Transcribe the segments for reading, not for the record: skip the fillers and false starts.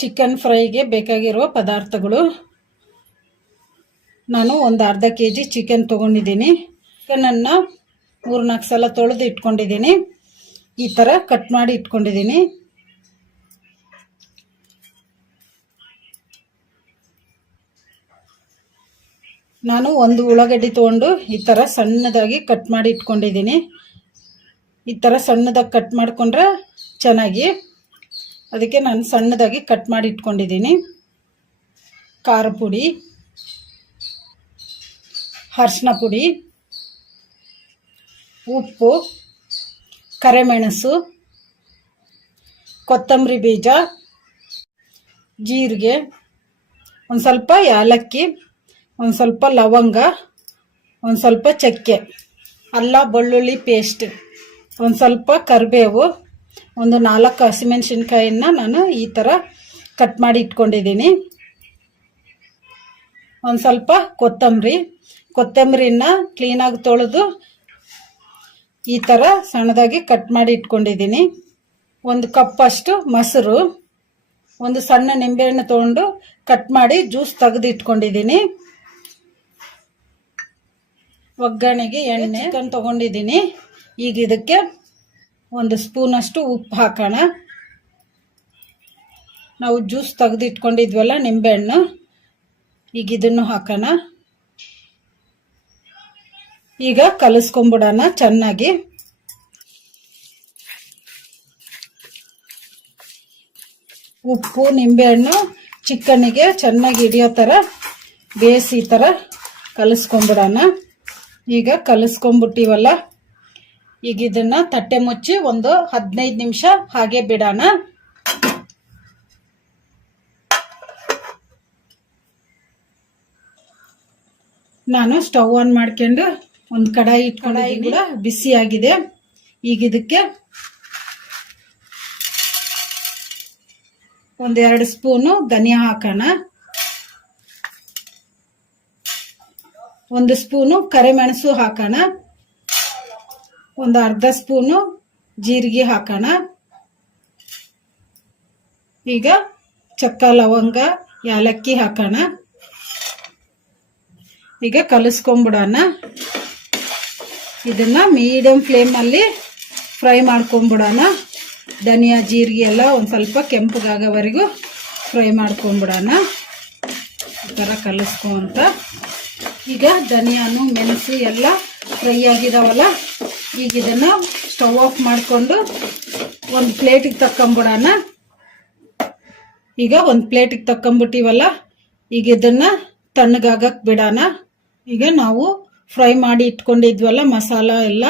Chicken ಫ್ರೈಗೆ ಬೇಕಾಗಿರುವ ಪದಾರ್ಥಗಳು. ನಾನು ಒಂದು ಅರ್ಧ ಕೆಜಿ ಚಿಕನ್ ತೊಗೊಂಡಿದ್ದೀನಿ. ಚಿಕನನ್ನು 3-4 ಸಲ ತೊಳೆದು ಇಟ್ಕೊಂಡಿದ್ದೀನಿ. ಈ ಥರ ಕಟ್ ಮಾಡಿ ಇಟ್ಕೊಂಡಿದ್ದೀನಿ. ನಾನು ಒಂದು ಉಳ್ಳಾಗಡ್ಡಿ ತೊಗೊಂಡು ಈ ಥರ ಸಣ್ಣದಾಗಿ ಕಟ್ ಮಾಡಿ ಇಟ್ಕೊಂಡಿದ್ದೀನಿ. ಈ ಥರ ಸಣ್ಣದಾಗಿ ಕಟ್ ಮಾಡಿಕೊಂಡ್ರೆ ಚೆನ್ನಾಗಿ, ಅದಕ್ಕೆ ನಾನು ಸಣ್ಣದಾಗಿ ಕಟ್ ಮಾಡಿ ಇಟ್ಕೊಂಡಿದ್ದೀನಿ. ಖಾರ ಪುಡಿ, ಅರಿಶಿನ ಪುಡಿ, ಉಪ್ಪು, ಕರಿಮೆಣಸು, ಕೊತ್ತಂಬರಿ ಬೀಜ, ಜೀರಿಗೆ, ಒಂದು ಸ್ವಲ್ಪ ಏಲಕ್ಕಿ, ಒಂದು ಸ್ವಲ್ಪ ಲವಂಗ, ಒಂದು ಸ್ವಲ್ಪ ಚಕ್ಕೆ, ಅಲ್ಲ ಬೆಳ್ಳುಳ್ಳಿ ಪೇಸ್ಟ್, ಒಂದು ಸ್ವಲ್ಪ ಕರಿಬೇವು, ಒಂದು 4 ಹಸಿಮೆಣಸಿನ್ಕಾಯಿನ ನಾನು ಈ ಥರ ಕಟ್ ಮಾಡಿ ಇಟ್ಕೊಂಡಿದ್ದೀನಿ. ಒಂದು ಸ್ವಲ್ಪ ಕೊತ್ತಂಬರಿನ ಕ್ಲೀನಾಗಿ ತೊಳೆದು ಈ ಥರ ಸಣ್ಣದಾಗಿ ಕಟ್ ಮಾಡಿ ಇಟ್ಕೊಂಡಿದ್ದೀನಿ. 1 ಕಪ್ ಅಷ್ಟು ಮೊಸರು, ಒಂದು ಸಣ್ಣ ನಿಂಬೆಹಣ್ಣು ತೊಗೊಂಡು ಕಟ್ ಮಾಡಿ ಜ್ಯೂಸ್ ತೆಗೆದು ಇಟ್ಕೊಂಡಿದ್ದೀನಿ. ಒಗ್ಗರಣೆಗೆ ಎಣ್ಣೆ, ಚಿಕನ್ ತೊಗೊಂಡಿದ್ದೀನಿ. ಈಗ ಇದಕ್ಕೆ 1 ಸ್ಪೂನಷ್ಟು ಉಪ್ಪು ಹಾಕೋಣ. ನಾವು ಜ್ಯೂಸ್ ತೆಗೆದು ಇಟ್ಕೊಂಡಿದ್ವಲ್ಲ ನಿಂಬೆಹಣ್ಣು, ಈಗ ಇದನ್ನು ಹಾಕೋಣ. ಈಗ ಕಲಿಸ್ಕೊಂಬಿಡೋಣ ಚೆನ್ನಾಗಿ. ಉಪ್ಪು ನಿಂಬೆಹಣ್ಣು ಚಿಕನ್ನಿಗೆ ಚೆನ್ನಾಗಿ ಹಿಡಿಯೋ ಥರ ಬೇಯಿಸಿ ಈ ಥರ ಕಲಿಸ್ಕೊಂಬಿಡೋಣ. ಈಗ ಕಲಿಸ್ಕೊಂಬಿಟ್ಟಿವಲ್ಲ, ಈಗ ಇದನ್ನು ತಟ್ಟೆ ಮುಚ್ಚಿ ಒಂದು 15 ನಿಮಿಷ ಹಾಗೆ ಬಿಡೋಣ. ನಾನು ಸ್ಟವ್ ಆನ್ ಮಾಡ್ಕೊಂಡು ಒಂದು ಕಡಾಯಿ ಕೂಡ ಬಿಸಿ ಆಗಿದೆ. ಈಗ ಇದಕ್ಕೆ 1-2 ಸ್ಪೂನು ಧನಿಯಾ ಹಾಕೋಣ. 1 ಸ್ಪೂನು ಕರಿಮೆಣಸು ಹಾಕೋಣ. ಒಂದು ಅರ್ಧ ಸ್ಪೂನು ಜೀರಿಗೆ ಹಾಕೋಣ. ಈಗ ಚಕ್ಕ ಲವಂಗ ಏಲಕ್ಕಿ ಹಾಕೋಣ. ಈಗ ಕಲಿಸ್ಕೊಂಬಿಡೋಣ. ಇದನ್ನ ಮೀಡಿಯಂ ಫ್ಲೇಮಲ್ಲಿ ಫ್ರೈ ಮಾಡ್ಕೊಂಬಿಡೋಣ. ಧನಿಯಾ ಜೀರಿಗೆ ಎಲ್ಲ ಒಂದು ಸ್ವಲ್ಪ ಕೆಂಪಗಾಗೋವರೆಗೂ ಫ್ರೈ ಮಾಡ್ಕೊಂಬಿಡೋಣ. ಈ ಥರ ಕಲಿಸ್ಕೊಂತ ಈಗ ಧನಿಯಾನು ಮೆಣಸು ಎಲ್ಲ ಫ್ರೈ ಆಗಿದಾವಲ್ಲ, ಈಗ ಇದನ್ನು ಸ್ಟವ್ ಆಫ್ ಮಾಡಿಕೊಂಡು ಒಂದು ಪ್ಲೇಟಿಗೆ ತಕ್ಕೊಂಬಿಡೋಣ. ಈಗ ಒಂದು ಪ್ಲೇಟಿಗೆ ತಕ್ಕೊಂಬಿಟ್ಟಿವಲ್ಲ, ಈಗ ಇದನ್ನು ತಣ್ಣಗಾಗಕ್ಕೆ ಬಿಡೋಣ. ಈಗ ನಾವು ಫ್ರೈ ಮಾಡಿ ಇಟ್ಕೊಂಡಿದ್ವಲ್ಲ ಮಸಾಲ ಎಲ್ಲ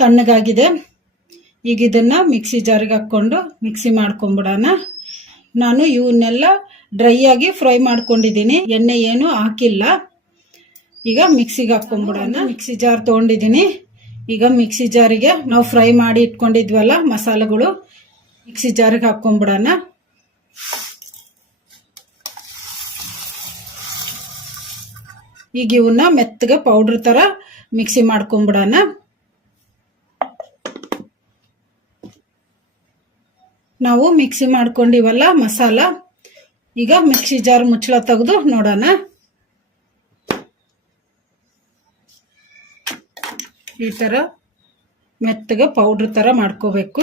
ತಣ್ಣಗಾಗಿದೆ. ಈಗ ಇದನ್ನು ಮಿಕ್ಸಿ ಜಾರಿಗೆ ಹಾಕ್ಕೊಂಡು ಮಿಕ್ಸಿ ಮಾಡ್ಕೊಂಬಿಡೋಣ. ನಾನು ಇವನ್ನೆಲ್ಲ ಡ್ರೈ ಆಗಿ ಫ್ರೈ ಮಾಡ್ಕೊಂಡಿದ್ದೀನಿ, ಎಣ್ಣೆ ಏನು ಹಾಕಿಲ್ಲ. ಈಗ ಮಿಕ್ಸಿಗೆ ಹಾಕ್ಕೊಂಬಿಡೋಣ. ಮಿಕ್ಸಿ ಜಾರ್ ತೊಗೊಂಡಿದ್ದೀನಿ. ಈಗ ಮಿಕ್ಸಿ ಜಾರಿಗೆ ನಾವು ಫ್ರೈ ಮಾಡಿ ಇಟ್ಕೊಂಡಿದ್ವಲ್ಲ ಮಸಾಲೆಗಳು ಮಿಕ್ಸಿ ಜಾರಿಗೆ ಹಾಕ್ಕೊಂಬಿಡೋಣ. ಈಗ ಇವನ್ನ ಮೆತ್ತಗೆ ಪೌಡ್ರ್ ಥರ ಮಿಕ್ಸಿ ಮಾಡ್ಕೊಂಬಿಡೋಣ. ನಾವು ಮಿಕ್ಸಿ ಮಾಡ್ಕೊಂಡಿವಲ್ಲ ಮಸಾಲ, ಈಗ ಮಿಕ್ಸಿ ಜಾರ್ ಮುಚ್ಚಳ ತೆಗೆದು ನೋಡೋಣ. ಈ ಥರ ಮೆತ್ತಗೆ ಪೌಡ್ರ್ ಥರ ಮಾಡ್ಕೋಬೇಕು.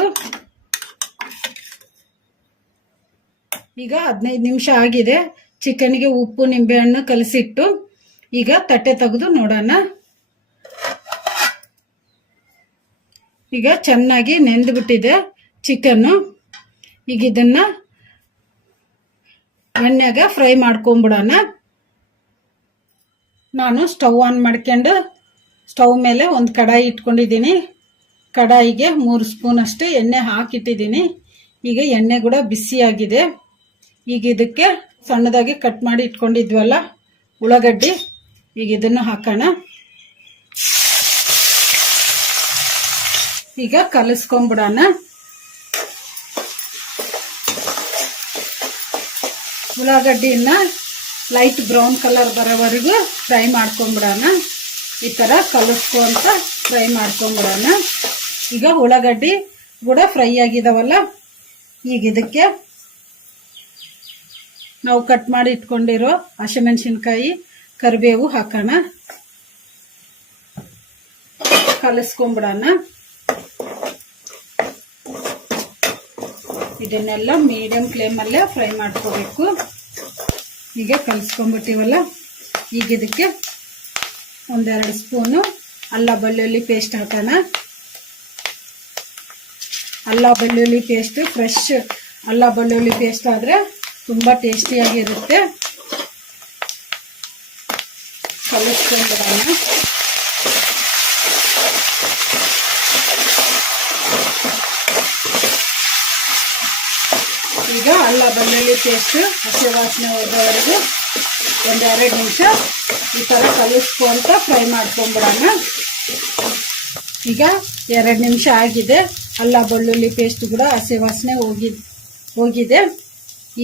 ಈಗ 15 ನಿಮಿಷ ಆಗಿದೆ. ಚಿಕನ್ಗೆ ಉಪ್ಪು ನಿಂಬೆಹಣ್ಣು ಕಲಸಿಟ್ಟು ಈಗ ತಟ್ಟೆ ತೆಗೆದು ನೋಡೋಣ. ಈಗ ಚೆನ್ನಾಗಿ ನೆಂದ್ಬಿಟ್ಟಿದೆ ಚಿಕನ್ನು. ಈಗ ಇದನ್ನ ಎಣ್ಣೆಗೆ ಫ್ರೈ ಮಾಡ್ಕೊಂಬಿಡೋಣ. ನಾನು ಸ್ಟವ್ ಆನ್ ಮಾಡ್ಕೊಂಡು ಸ್ಟವ್ ಮೇಲೆ ಒಂದು ಕಡಾಯಿ ಇಟ್ಕೊಂಡಿದ್ದೀನಿ. ಕಡಾಯಿಗೆ 3 ಸ್ಪೂನ್ ಅಷ್ಟು ಎಣ್ಣೆ ಹಾಕಿಟ್ಟಿದ್ದೀನಿ. ಈಗ ಎಣ್ಣೆ ಕೂಡ ಬಿಸಿಯಾಗಿದೆ. ಈಗ ಇದಕ್ಕೆ ಸಣ್ಣದಾಗಿ ಕಟ್ ಮಾಡಿ ಇಟ್ಕೊಂಡಿದ್ವಲ್ಲ ಉಳ್ಳಾಗಡ್ಡಿ, ಈಗ ಇದನ್ನು ಹಾಕೋಣ. ಈಗ ಕಲಿಸ್ಕೊಂಬಿಡೋಣ. ಉಳ್ಳಾಗಡ್ಡಿನ ಲೈಟ್ ಬ್ರೌನ್ ಕಲರ್ ಬರೋವರೆಗೂ ಫ್ರೈ ಮಾಡ್ಕೊಂಬಿಡೋಣ. ಈ ಥರ ಕಲಿಸ್ಕೊಂತ ಫ್ರೈ ಮಾಡ್ಕೊಂಬಿಡೋಣ. ಈಗ ಉಳ್ಳಾಗಡ್ಡಿ ಕೂಡ ಫ್ರೈ ಆಗಿದಾವಲ್ಲ, ಈಗ ಇದಕ್ಕೆ ನಾವು ಕಟ್ ಮಾಡಿ ಇಟ್ಕೊಂಡಿರೋ ಹಸಿಮೆಣಸಿನ್ಕಾಯಿ ಕರಿಬೇವು ಹಾಕೋಣ, ಕಲಸ್ಕೊಂಡ್ಬಿಡೋಣ. ಇದನ್ನೆಲ್ಲ ಮೀಡಿಯಂ ಫ್ಲೇಮಲ್ಲೇ ಫ್ರೈ ಮಾಡ್ಕೋಬೇಕು. ಈಗ ಕಲಸ್ಕೊಂಡ್ಬಿಟ್ಟಿವಲ್ಲ, ಈಗ ಇದಕ್ಕೆ ಒಂದೆರಡು ಸ್ಪೂನು ಅಲ್ಲ ಬೆಳ್ಳುಳ್ಳಿ ಪೇಸ್ಟ್ ಹಾಕೋಣ. ಅಲ್ಲ ಬೆಳ್ಳುಳ್ಳಿ ಪೇಸ್ಟ್ ಫ್ರೆಶ್ ಅಲ್ಲ ಬೆಳ್ಳುಳ್ಳಿ ಪೇಸ್ಟ್ ಆದರೆ ತುಂಬ ಟೇಸ್ಟಿಯಾಗಿರುತ್ತೆ. ಕಲಿಸ್ಕೊಂಡ್ಬಿಡೋಣ. ಈಗ ಅಲ್ಲ ಬೆಳ್ಳುಳ್ಳಿ ಪೇಸ್ಟ್ ಹಸಿ ವಾಸನೆ ಹೋಗೋವರೆಗೂ ಒಂದೆರಡು ನಿಮಿಷ ಈ ಥರ ಕಲಿಸ್ಕೊಂತ ಫ್ರೈ ಮಾಡ್ಕೊಂಡ್ಬಿಡೋಣ. ಈಗ 2 ನಿಮಿಷ ಆಗಿದೆ. ಅಲ್ಲ ಬೆಳ್ಳುಳ್ಳಿ ಪೇಸ್ಟ್ ಕೂಡ ಹಸಿ ವಾಸನೆ ಹೋಗಿದೆ.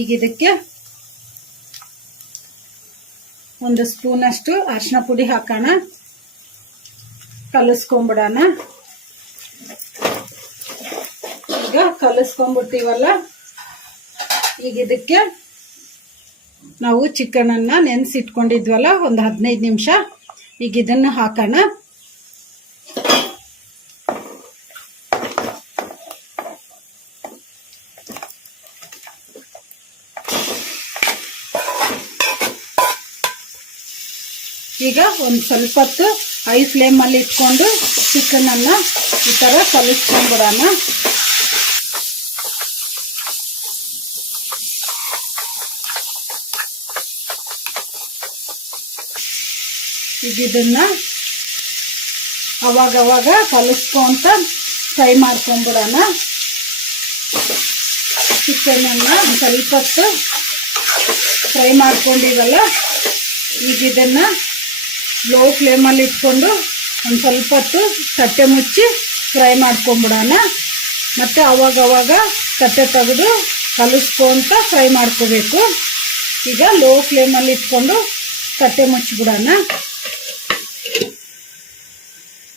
ಈಗ ಇದಕ್ಕೆ 1 ಸ್ಪೂನಷ್ಟು ಅರಿಶಿನ ಪುಡಿ ಹಾಕೋಣ, ಕಲಿಸ್ಕೊಂಡ್ಬಿಡೋಣ. ಈಗ ಕಲಿಸ್ಕೊಂಡ್ಬಿಟ್ಟಿವಲ್ಲ, ಈಗ ಇದಕ್ಕೆ ನಾವು ಚಿಕನ್ ಅನ್ನ ನೆನೆಸಿಟ್ಕೊಂಡಿದ್ವಲ್ಲ ಒಂದು 15 ನಿಮಿಷ, ಈಗ ಇದನ್ನು ಹಾಕೋಣ. ಈಗ ಒಂದು ಸ್ವಲ್ಪ ಹೊತ್ತು ಹೈ ಫ್ಲೇಮಲ್ಲಿ ಇಟ್ಕೊಂಡು ಚಿಕನ್ ಅನ್ನ ಈ ಥರ ಕಲಿಸ್ಕೊಂಡ್ಬಿಡೋಣ. ಈಗ ಇದನ್ನ ಅವಾಗವಾಗ ಕಲಿಸ್ಕೊಂತ ಫ್ರೈ ಮಾಡ್ಕೊಂಡ್ಬಿಡೋಣ. ಚಿಕನ್ ಅನ್ನ ಸ್ವಲ್ಪ ಹೊತ್ತು ಫ್ರೈ ಮಾಡ್ಕೊಂಡಿವಲ್ಲ, ಈಗ ಇದನ್ನ ಲೋ ಫ್ಲೇಮಲ್ಲಿ ಇಟ್ಕೊಂಡು ಒಂದು ಸ್ವಲ್ಪ ಹೊತ್ತು ತಟ್ಟೆ ಮುಚ್ಚಿ ಫ್ರೈ ಮಾಡ್ಕೊಂಡ್ಬಿಡೋಣ. ಮತ್ತು ಅವಾಗವಾಗ ತಟ್ಟೆ ತೆಗೆದು ಕಲಿಸ್ಕೊಂತ ಫ್ರೈ ಮಾಡ್ಕೋಬೇಕು. ಈಗ ಲೋ ಫ್ಲೇಮಲ್ಲಿ ಇಟ್ಕೊಂಡು ತಟ್ಟೆ ಮುಚ್ಚಿಬಿಡೋಣ.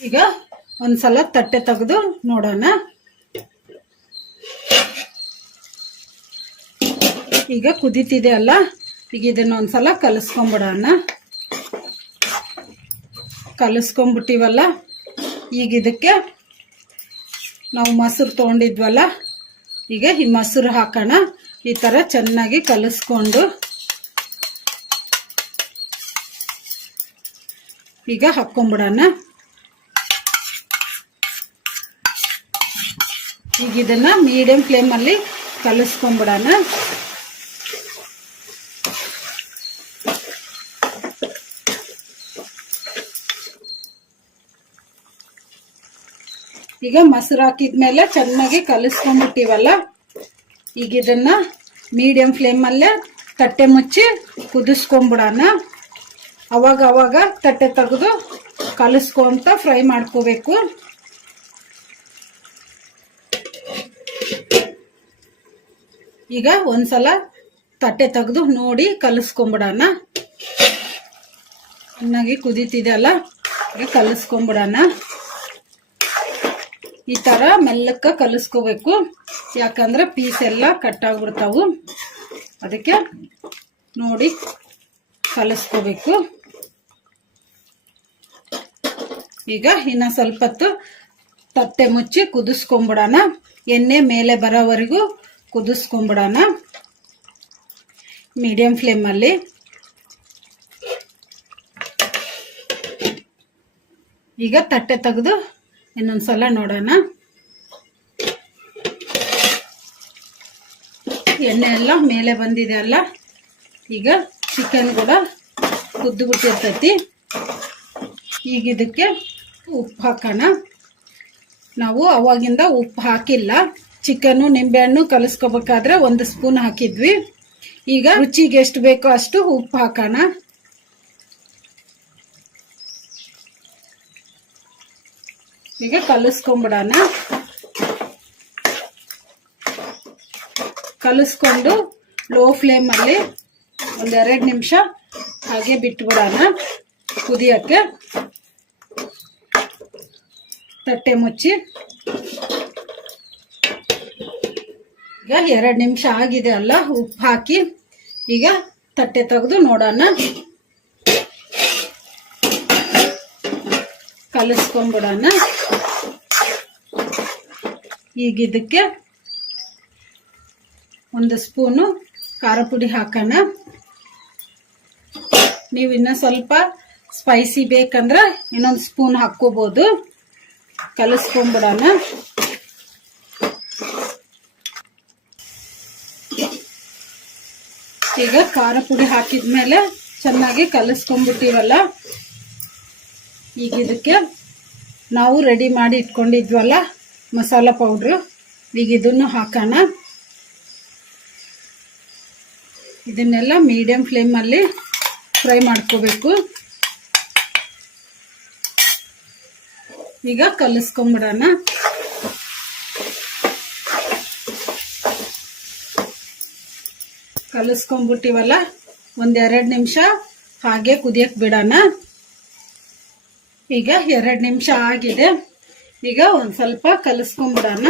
ಈಗ ಒಂದ್ಸಲ ತಟ್ಟೆ ತೆಗೆದು ನೋಡೋಣ. ಈಗ ಕುದೀತಿದೆ ಅಲ್ಲ, ಈಗ ಇದನ್ನ ಒಂದ್ಸಲ ಕಲಿಸ್ಕೊಂಡ್ಬಿಡೋಣ. ಕಲಿಸ್ಕೊಂಡ್ಬಿಟ್ಟಿವಲ್ಲ, ಈಗ ಇದಕ್ಕೆ ನಾವು ಮೊಸರು ತೊಗೊಂಡಿದ್ವಲ್ಲ, ಈಗ ಈ ಮೊಸರು ಹಾಕೋಣ. ಈ ಥರ ಚೆನ್ನಾಗಿ ಕಲಿಸ್ಕೊಂಡು ಈಗ ಹಾಕ್ಕೊಂಡ್ಬಿಡೋಣ. ಈಗ ಇದನ್ನ ಮೀಡಿಯಂ ಫ್ಲೇಮಲ್ಲಿ ಕಲಿಸ್ಕೊಂಡ್ಬಿಡೋಣ. ಈಗ ಮೊಸರು ಹಾಕಿದ್ಮೇಲೆ ಚೆನ್ನಾಗಿ ಕಲಿಸ್ಕೊಂಡ್ಬಿಟ್ಟಿವಲ್ಲ, ಈಗ ಇದನ್ನ ಮೀಡಿಯಂ ಫ್ಲೇಮಲ್ಲೇ ತಟ್ಟೆ ಮುಚ್ಚಿ ಕುದಿಸ್ಕೊಂಡ್ಬಿಡೋಣ. ಅವಾಗ ತಟ್ಟೆ ತೆಗೆದು ಕಲಿಸ್ಕೊಂತ ಫ್ರೈ ಮಾಡ್ಕೋಬೇಕು. ಈಗ ಒಂದ್ಸಲ ತಟ್ಟೆ ತೆಗೆದು ನೋಡಿ ಕಲಿಸ್ಕೊಂಡ್ಬಿಡೋಣ. ಚೆನ್ನಾಗಿ ಕುದೀತಿದೆ ಅಲ್ಲ, ಈಗ ಕಲಿಸ್ಕೊಂಡ್ಬಿಡೋಣ. ಈ ತರ ಮೆಲ್ಲಕ್ಕ ಕಲಿಸ್ಕೋಬೇಕು, ಯಾಕಂದ್ರೆ ಪೀಸ್ ಎಲ್ಲ ಕಟ್ ಆಗ್ಬಿಡ್ತಾವು. ಅದಕ್ಕೆ ನೋಡಿ ಕಲಿಸ್ಕೋಬೇಕು. ಈಗ ಇನ್ನ ಸ್ವಲ್ಪ ಹೊತ್ತು ತಟ್ಟೆ ಮುಚ್ಚಿ ಕುದಿಸ್ಕೊಂಡ್ಬಿಡೋಣ. ಎಣ್ಣೆ ಮೇಲೆ ಬರೋವರೆಗೂ ಕುದಿಸ್ಕೊಂಡ್ಬಿಡೋಣ ಮೀಡಿಯಂ ಫ್ಲೇಮಲ್ಲಿ. ಈಗ ತಟ್ಟೆ ತೆಗೆದು ಇನ್ನೊಂದ್ಸಲ ನೋಡೋಣ. ಎಣ್ಣೆ ಎಲ್ಲ ಮೇಲೆ ಬಂದಿದೆ ಅಲ್ಲ, ಈಗ ಚಿಕನ್ ಕೂಡ ಕುದ್ದು ಬಿಟ್ಟಿರ್ತೈತಿ. ಈಗ ಇದಕ್ಕೆ ಉಪ್ಪು ಹಾಕೋಣ. ನಾವು ಅವಾಗಿಂದ ಉಪ್ಪು ಹಾಕಿಲ್ಲ. ಚಿಕನ್ನು ನಿಂಬೆಹಣ್ಣು ಕಲಿಸ್ಕೋಬೇಕಾದ್ರೆ 1 ಸ್ಪೂನ್ ಹಾಕಿದ್ವಿ. ಈಗ ರುಚಿಗೆ ಎಷ್ಟು ಬೇಕೋ ಅಷ್ಟು ಉಪ್ಪು ಹಾಕೋಣ. ಈಗ ಕಲಿಸ್ಕೊಂಡ್ಬಿಡೋಣ. ಕಲಿಸ್ಕೊಂಡು ಲೋ ಫ್ಲೇಮಲ್ಲಿ 1-2 ನಿಮಿಷ ಹಾಗೆ ಬಿಟ್ಬಿಡೋಣ ಕುದಿಯಕ್ಕೆ. ತಟ್ಟೆ ಮುಚ್ಚಿ ಈಗ 2 ನಿಮಿಷ ಆಗಿದೆ ಅಲ್ಲ, ಉಪ್ಪು ಹಾಕಿ ಈಗ ತಟ್ಟೆ ತೆಗೆದು ನೋಡೋಣ. ಕಲಿಸ್ಕೊಂಡ್ಬಿಡೋಣ. ಈಗ ಇದಕ್ಕೆ ಒಂದು ಸ್ಪೂನು ಖಾರ ಪುಡಿ ಹಾಕೋಣ. ನೀವು ಇನ್ನೂ ಸ್ವಲ್ಪ ಸ್ಪೈಸಿ ಬೇಕಂದ್ರೆ ಇನ್ನೊಂದು ಸ್ಪೂನ್ ಹಾಕ್ಕೋಬೋದು. ಕಲಿಸ್ಕೊಂಡ್ಬಿಡೋಣ. ಈಗ ಖಾರ ಪುಡಿ ಹಾಕಿದ್ಮೇಲೆ ಚೆನ್ನಾಗಿ ಕಲಿಸ್ಕೊಂಡ್ಬಿಟ್ಟಿವಲ್ಲ, ಈಗ ಇದಕ್ಕೆ ನಾವು ರೆಡಿ ಮಾಡಿ ಇಟ್ಕೊಂಡಿದ್ವಲ್ಲ ಮಸಾಲ ಪೌಡ್ರು, ಈಗ ಇದನ್ನು ಹಾಕೋಣ. ಇದನ್ನೆಲ್ಲ ಮೀಡಿಯಂ ಫ್ಲೇಮಲ್ಲಿ ಫ್ರೈ ಮಾಡ್ಕೋಬೇಕು. ಈಗ ಕಲಿಸ್ಕೊಂಡ್ಬಿಡೋಣ. ಕಲಿಸ್ಕೊಂಡ್ಬಿಟ್ಟಿವಲ್ಲ, ಒಂದೆರಡು ನಿಮಿಷ ಹಾಗೆ ಕುದಿಯಕ್ಕೆ ಬಿಡೋಣ. ಈಗ 2 ನಿಮಿಷ ಆಗಿದೆ. ಈಗ ಒಂದು ಸ್ವಲ್ಪ ಕಲಿಸ್ಕೊಂಡ್ಬಿಡೋಣ.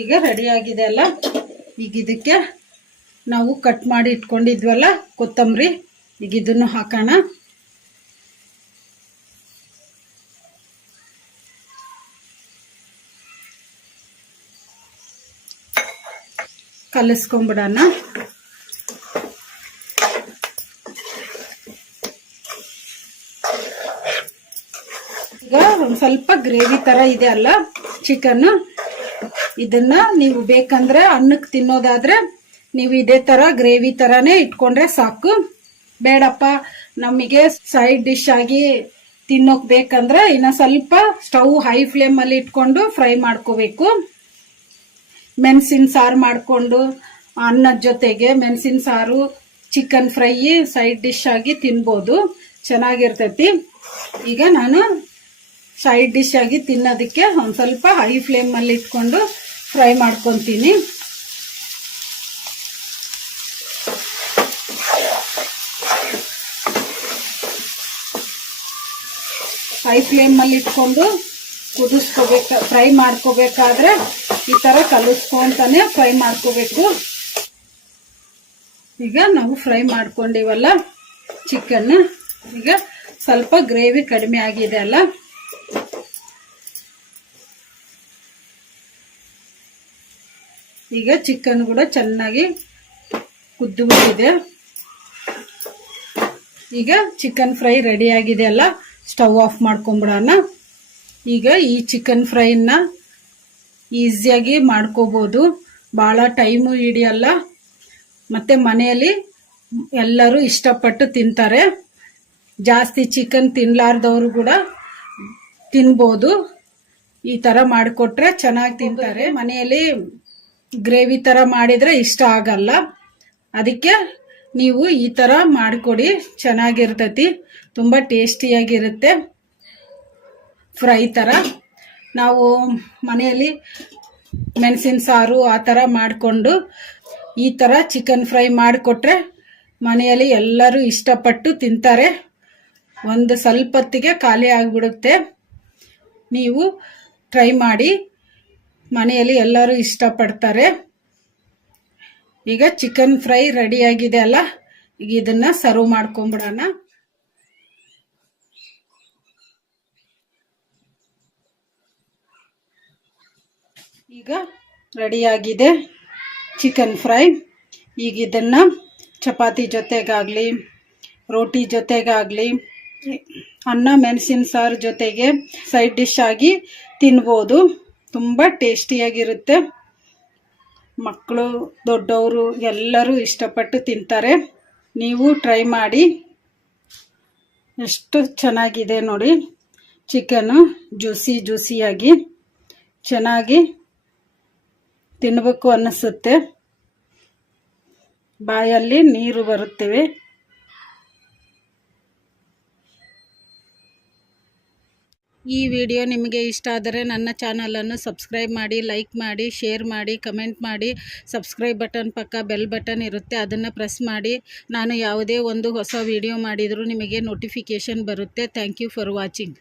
ಈಗ ರೆಡಿ ಆಗಿದೆ ಅಲ್ಲ, ಈಗ ಇದಕ್ಕೆ ನಾವು ಕಟ್ ಮಾಡಿ ಇಟ್ಕೊಂಡಿದ್ವಲ್ಲ ಕೊತ್ತಂಬರಿ, ಈಗ ಇದನ್ನು ಹಾಕೋಣ. ಕಲಿಸ್ಕೊಂಡ್ಬಿಡೋಣ. ಈಗ ಒಂದು ಸ್ವಲ್ಪ ಗ್ರೇವಿ ತರ ಇದೆ ಅಲ್ಲ ಚಿಕನ್, ಇದನ್ನ ನೀವು ಬೇಕಂದ್ರೆ ಅನ್ನಕ್ಕೆ ತಿನ್ನೋದಾದ್ರೆ ನೀವು ಇದೇ ತರ ಗ್ರೇವಿ ತರಾನೇ ಇಟ್ಕೊಂಡ್ರೆ ಸಾಕು. ಬೇಡಪ್ಪ ನಮಗೆ ಸೈಡ್ ಡಿಶ್ ಆಗಿ ತಿನ್ನೋಕ್ ಬೇಕಂದ್ರೆ ಇನ್ನ ಸ್ವಲ್ಪ ಸ್ಟವ್ ಹೈ ಫ್ಲೇಮ್ ಅಲ್ಲಿ ಇಟ್ಕೊಂಡು ಫ್ರೈ ಮಾಡ್ಕೋಬೇಕು. ಮೆಣಸಿನ ಸಾರು ಮಾಡಿಕೊಂಡು ಅನ್ನದ ಜೊತೆಗೆ ಮೆಣಸಿನ ಸಾರು ಚಿಕನ್ ಫ್ರೈ ಸೈಡ್ ಡಿಶ್ ಆಗಿ ತಿನ್ಬೋದು, ಚೆನ್ನಾಗಿರ್ತೈತಿ. ಈಗ ನಾನು ಸೈಡ್ ಡಿಶ್ ಆಗಿ ತಿನ್ನೋದಕ್ಕೆ ಒಂದು ಸ್ವಲ್ಪ ಹೈ ಫ್ಲೇಮ್ ಅಲ್ಲಿ ಇಟ್ಕೊಂಡು ಫ್ರೈ ಮಾಡ್ಕೊತೀನಿ. ಹೈ ಫ್ಲೇಮ್ ಅಲ್ಲಿ ಇಟ್ಕೊಂಡು ಫ್ರೈ ಮಾಡ್ಕೋಬೇಕಾದ್ರೆ ಈ ತರ ಕಲಿಸ್ಕೊಂತಾನೆ ಫ್ರೈ ಮಾಡ್ಕೋಬೇಕು. ಈಗ ನಾವು ಫ್ರೈ ಮಾಡ್ಕೊಂಡಿವಲ್ಲ ಚಿಕನ್, ಈಗ ಸ್ವಲ್ಪ ಗ್ರೇವಿ ಕಡಿಮೆ ಆಗಿದೆ ಅಲ್ಲ, ಈಗ ಚಿಕನ್ ಕೂಡ ಚೆನ್ನಾಗಿ ಕುದ್ದು ಬಿಟ್ಟಿದೆ. ಈಗ ಚಿಕನ್ ಫ್ರೈ ರೆಡಿ ಆಗಿದೆ ಅಲ್ಲ, ಸ್ಟವ್ ಆಫ್ ಮಾಡ್ಕೊಂಡ್ಬಿಡೋಣ. ಈಗ ಈ ಚಿಕನ್ ಫ್ರೈನ ಈಸಿಯಾಗಿ ಮಾಡ್ಕೋಬಹುದು, ಭಾಳ ಟೈಮು ಹಿಡಿಯಲ್ಲ, ಮತ್ತೆ ಮನೆಯಲ್ಲಿ ಎಲ್ಲರೂ ಇಷ್ಟಪಟ್ಟು ತಿಂತಾರೆ. ಜಾಸ್ತಿ ಚಿಕನ್ ತಿನ್ಲಾರ್ದವರು ಕೂಡ ತಿನ್ಬೋದು. ಈ ತರ ಮಾಡಿಕೊಟ್ರೆ ಚೆನ್ನಾಗಿ ತಿಂತಾರೆ. ಮನೆಯಲ್ಲಿ ಗ್ರೇವಿ ತರ ಮಾಡಿದ್ರೆ ಇಷ್ಟ ಆಗಲ್ಲ, ಅದಕ್ಕೆ ನೀವು ಈ ತರ ಮಾಡಿಕೊಡಿ, ಚೆನ್ನಾಗಿರ್ತೈತಿ, ತುಂಬಾ ಟೇಸ್ಟಿಯಾಗಿರುತ್ತೆ. ಫ್ರೈ ತರ ನಾವು ಮನೆಯಲ್ಲಿ ಮೆಣಸಿನ ಸಾರು ಆ ಥರ ಮಾಡಿಕೊಂಡು ಈ ಥರ ಚಿಕನ್ ಫ್ರೈ ಮಾಡಿಕೊಟ್ರೆ ಮನೆಯಲ್ಲಿ ಎಲ್ಲರೂ ಇಷ್ಟಪಟ್ಟು ತಿಂತಾರೆ. ಒಂದು ಸ್ವಲ್ಪ ಹೊತ್ತಿಗೆ ಖಾಲಿ ಆಗಿಬಿಡುತ್ತೆ. ನೀವು ಟ್ರೈ ಮಾಡಿ, ಮನೆಯಲ್ಲಿ ಎಲ್ಲರೂ ಇಷ್ಟಪಡ್ತಾರೆ. ಈಗ ಚಿಕನ್ ಫ್ರೈ ರೆಡಿ ಆಗಿದೆ ಅಲ್ಲ, ಈಗ ಇದನ್ನ ಸರ್ವ್ ಮಾಡ್ಕೊಂಡ್ಬಿಡೋಣ. ಈಗ ರೆಡಿಯಾಗಿದೆ ಚಿಕನ್ ಫ್ರೈ. ಈಗ ಇದನ್ನು ಚಪಾತಿ ಜೊತೆಗಾಗಲಿ, ರೋಟಿ ಜೊತೆಗಾಗಲಿ, ಅನ್ನ ಮೆಣಸಿನ ಸಾರು ಜೊತೆಗೆ ಸೈಡ್ ಡಿಶ್ ಆಗಿ ತಿನ್ಬೋದು. ತುಂಬ ಟೇಸ್ಟಿಯಾಗಿರುತ್ತೆ. ಮಕ್ಕಳು ದೊಡ್ಡವರು ಎಲ್ಲರೂ ಇಷ್ಟಪಟ್ಟು ತಿಂತಾರೆ. ನೀವು ಟ್ರೈ ಮಾಡಿ. ಎಷ್ಟು ಚೆನ್ನಾಗಿದೆ ನೋಡಿ, ಚಿಕನ್ನು ಜ್ಯೂಸಿಯಾಗಿ ಚೆನ್ನಾಗಿ ತಿನ್ನಬೇಕು ಅನ್ನಿಸುತ್ತೆ, ಬಾಯಲ್ಲಿ ನೀರು ಬರುತ್ತವೆ. ಈ ವಿಡಿಯೋ ನಿಮಗೆ ಇಷ್ಟ ಆದರೆ ನನ್ನ ಚಾನಲನ್ನು ಸಬ್ಸ್ಕ್ರೈಬ್ ಮಾಡಿ, ಲೈಕ್ ಮಾಡಿ, ಶೇರ್ ಮಾಡಿ, ಕಮೆಂಟ್ ಮಾಡಿ. ಸಬ್ಸ್ಕ್ರೈಬ್ ಬಟನ್ ಪಕ್ಕ ಬೆಲ್ ಬಟನ್ ಇರುತ್ತೆ, ಅದನ್ನು ಪ್ರೆಸ್ ಮಾಡಿ. ನಾನು ಯಾವುದೇ ಒಂದು ಹೊಸ ವಿಡಿಯೋ ಮಾಡಿದರೂ ನಿಮಗೆ ನೋಟಿಫಿಕೇಷನ್ ಬರುತ್ತೆ. Thank you for watching.